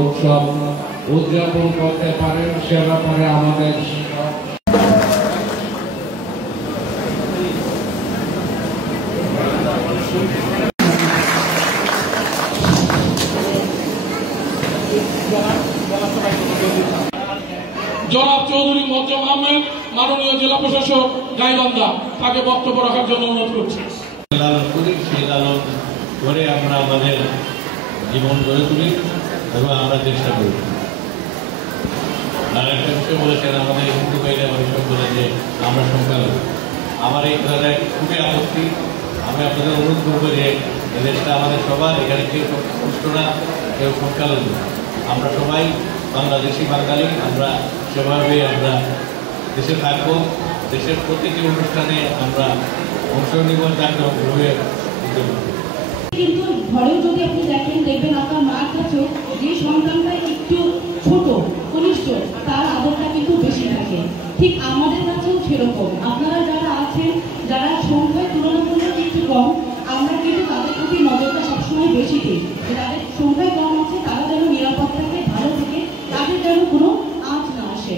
উৎসব উদযাপন করতে পারেন সে ব্যাপারে আমাদের জনাব চৌধুরী মোজ্জম আহমেদ, মাননীয় জেলা প্রশাসক গাইবান্ধা, তাকে বক্তব্য রাখার জন্য অনুরোধ করছি। সেই লালন করে আমরা আমাদের জীবন গড়ে তুলি এবং আমরা চেষ্টা করি। আর একটা বিষয় বলেছেন আমাদের হিন্দু ভাইরা বিষয় বলে যে আমরা সংখ্যালঘু। আমার এই কথাটায় খুবই আপত্তি। আমি আপনাদের অনুরোধ করবো যে এদেশটা আমাদের সবার, এখানে কেউ পুষ্ট না, কেউ সংখ্যালঘু। আমরা সবাই বাংলাদেশি বাঙালি, আমরা সেভাবেই আমরা দেশে থাকবো। দেশের প্রতিটি অনুষ্ঠানে আমরা অংশ নিব, তাকে অংশগ্রহণ দিতে পারবো। কিন্তু ঘরেও যদি আপনি দেখেন, দেখবেন আপনার মার কাছেও যে সন্তানটা একটু ছোট কনিষ্ঠ, তার আদরটা কিন্তু বেশি থাকে। ঠিক আমাদের কাছেও সেরকম। আপনারা যারা আছেন, যারা সংখ্যায় তুলনামূলক একটু কম, আমরা কিন্তু তাদের প্রতি নজরটা সবসময় বেশি দিই। যাদের সংখ্যায় কম আছে তারা যেন নিরাপদ থাকে, ভালো থাকে, তাদের যেন কোনো আঁচ না আসে।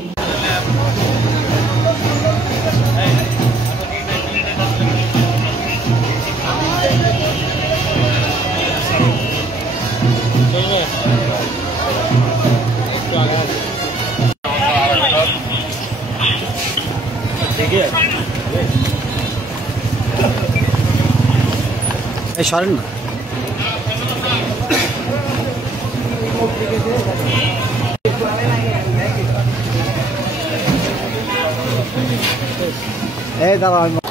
সরেন না, এই দাঁড়া।